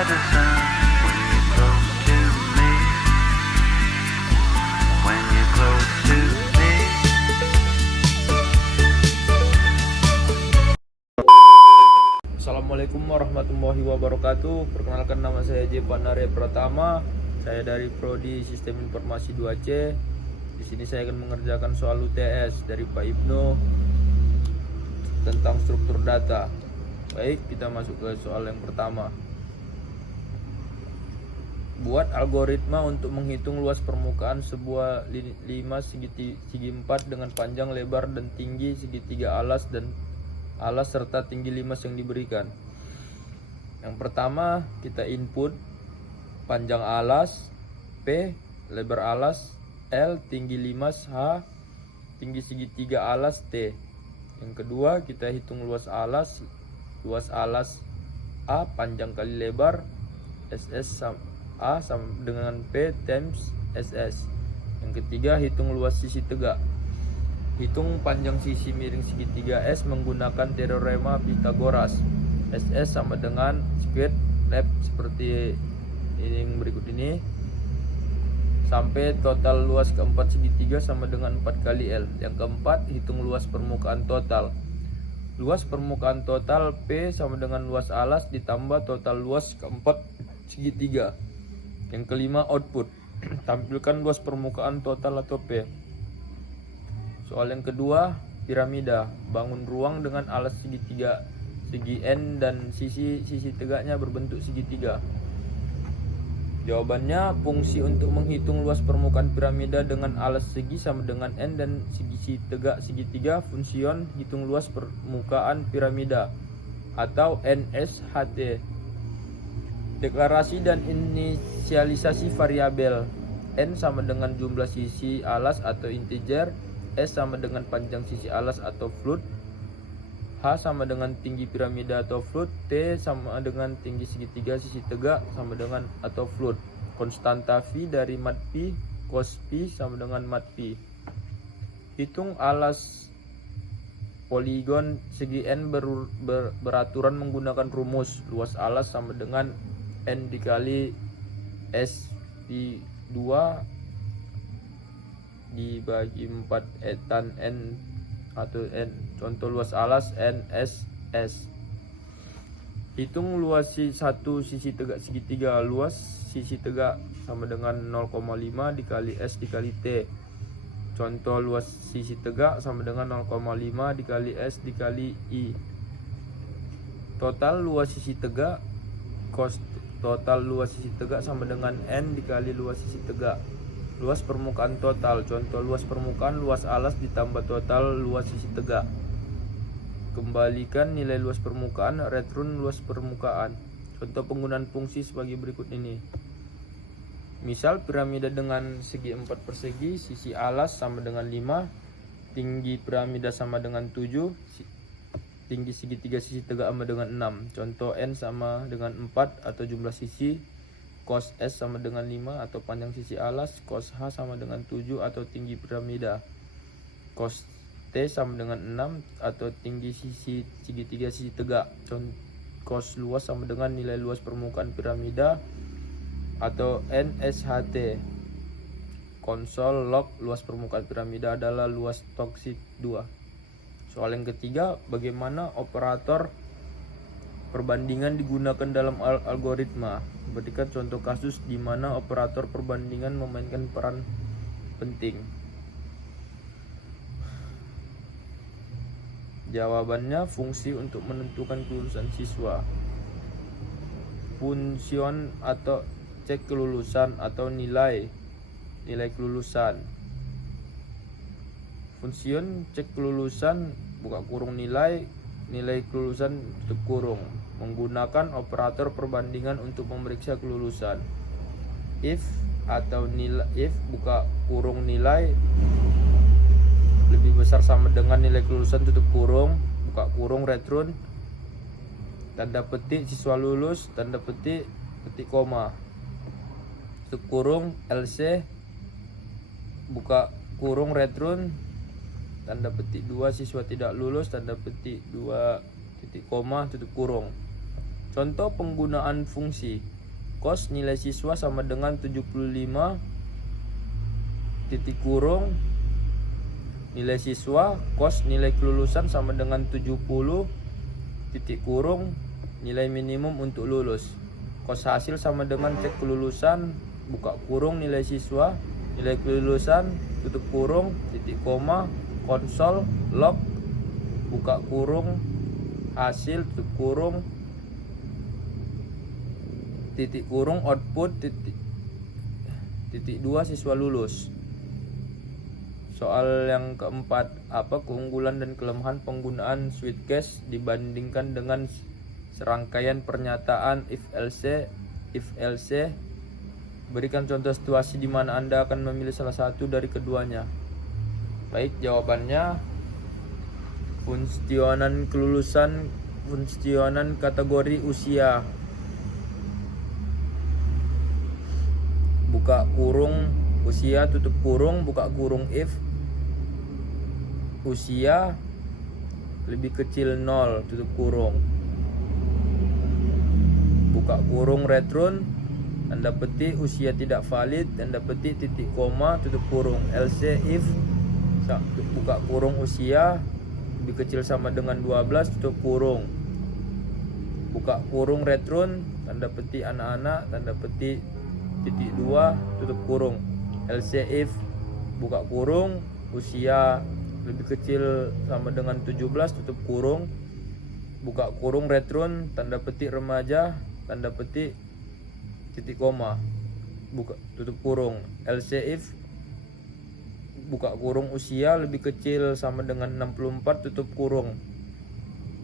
medicine when you're close to me. When you're close to me. Assalamualaikum warahmatullahi wabarakatuh. Perkenalkan, nama saya J. Panare Pratama. Saya dari Prodi Sistem Informasi 2C. Di sini saya akan mengerjakan soal UTS dari Pak Ibnu tentang struktur data. Baik, kita masuk ke soal yang pertama. Buat algoritma untuk menghitung luas permukaan sebuah lima segi 4 dengan panjang, lebar, dan tinggi segitiga alas serta tinggi limas yang diberikan. Yang pertama, kita input panjang alas P, lebar alas L, tinggi limas H, tinggi segitiga alas T. Yang kedua, kita hitung luas alas A panjang kali lebar SS A sama dengan P times SS. Yang ketiga, hitung luas sisi tegak. Hitung panjang sisi miring segitiga S menggunakan teorema Pythagoras. SS sama dengan square left seperti ini yang berikut ini, sampai total luas keempat segitiga sama dengan 4 kali L. Yang keempat, hitung luas permukaan total. Luas permukaan total P sama dengan luas alas ditambah total luas keempat segitiga. Yang kelima, output. Tampilkan luas permukaan total atau P. Soal yang kedua, piramida. Bangun ruang dengan alas segitiga, segi N dan sisi tegaknya berbentuk segitiga. Jawabannya, fungsi untuk menghitung luas permukaan piramida dengan alas segi sama dengan N dan sisi tegak segitiga, fungsion hitung luas permukaan piramida atau NSHT. Deklarasi dan inisialisasi variabel. N sama dengan jumlah sisi alas atau integer, S sama dengan panjang sisi alas atau float, H sama dengan tinggi piramida atau float, T sama dengan tinggi segitiga sisi tegak sama dengan atau float. Konstanta V dari mat Pi, cos Pi sama dengan mat Pi. Hitung alas poligon segi N beraturan menggunakan rumus luas alas sama dengan N dikali S Pi 2 dibagi 4 tan N atau N. Contoh luas alas NSS. Hitung luas satu sisi tegak segitiga. Luas sisi tegak sama dengan 0,5 dikali S dikali T. Contoh luas sisi tegak sama dengan 0,5 dikali S dikali I. Total luas sisi tegak, cos total luas sisi tegak sama dengan N dikali luas sisi tegak. Luas permukaan total. Contoh luas permukaan luas alas ditambah total luas sisi tegak. Kembalikan nilai luas permukaan, return luas permukaan. Contoh penggunaan fungsi sebagai berikut ini. Misal piramida dengan segi 4 persegi, sisi alas sama dengan 5, tinggi piramida sama dengan 7, tinggi segitiga sisi tegak sama dengan 6. Contoh N sama dengan 4 atau jumlah sisi, cos S sama dengan 5 atau panjang sisi alas, cos H sama dengan 7 atau tinggi piramida, cos T sama dengan 6 atau tinggi sisi segitiga sisi tegak, cos luas sama dengan nilai luas permukaan piramida atau NSHT. Konsol log luas permukaan piramida adalah luas toksik 2. Soal yang ketiga, bagaimana operator perbandingan digunakan dalam algoritma. Berikan contoh kasus di mana operator perbandingan memainkan peran penting. Jawabannya, fungsi untuk menentukan kelulusan siswa. Fungsion atau cek kelulusan atau nilai kelulusan. Fungsion cek kelulusan buka kurung nilai kelulusan tutup kurung, menggunakan operator perbandingan untuk memeriksa kelulusan. If atau nilai if buka kurung nilai lebih besar sama dengan nilai kelulusan tutup kurung, buka kurung return, tanda petik siswa lulus, tanda petik koma, tutup kurung LC, buka kurung return, tanda petik 2 siswa tidak lulus, tanda petik 2 titik koma tutup kurung. Contoh penggunaan fungsi. Kos nilai siswa sama dengan 75 titik kurung nilai siswa kos nilai kelulusan sama dengan 70 titik kurung nilai minimum untuk lulus. Kos hasil sama dengan cek kelulusan buka kurung nilai siswa nilai kelulusan tutup kurung titik koma konsol log buka kurung hasil tutup kurung titik kurung output titik 2 siswa lulus. Soal yang keempat, apa keunggulan dan kelemahan penggunaan switch case dibandingkan dengan serangkaian pernyataan if else. Berikan contoh situasi di mana Anda akan memilih salah satu dari keduanya. Baik, jawabannya fungsionan kelulusan, fungsionan kategori usia. Buka kurung usia tutup kurung buka kurung if usia lebih kecil 0 tutup kurung buka kurung return tanda petik usia tidak valid tanda petik titik koma tutup kurung else if buka kurung usia lebih kecil sama dengan 12 tutup kurung buka kurung return tanda petik anak-anak tanda petik titik 2 tutup kurung else if buka kurung usia lebih kecil sama dengan 17 tutup kurung buka kurung return tanda petik remaja tanda petik titik koma buka tutup kurung else if buka kurung usia lebih kecil sama dengan 64 tutup kurung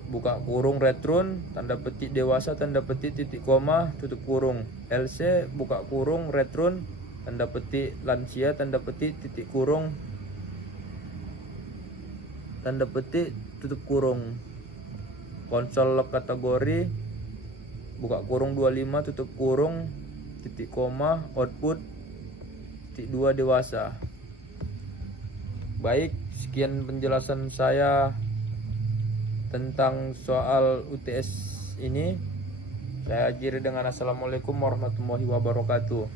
buka kurung return tanda petik dewasa tanda petik titik koma tutup kurung else buka kurung return tanda petik lansia tanda petik titik kurung tanda petik tutup kurung konsol log kategori buka kurung 25 tutup kurung titik koma output titik 2 dewasa. Baik, sekian penjelasan saya tentang soal UTS ini. Saya akhiri dengan assalamualaikum warahmatullahi wabarakatuh.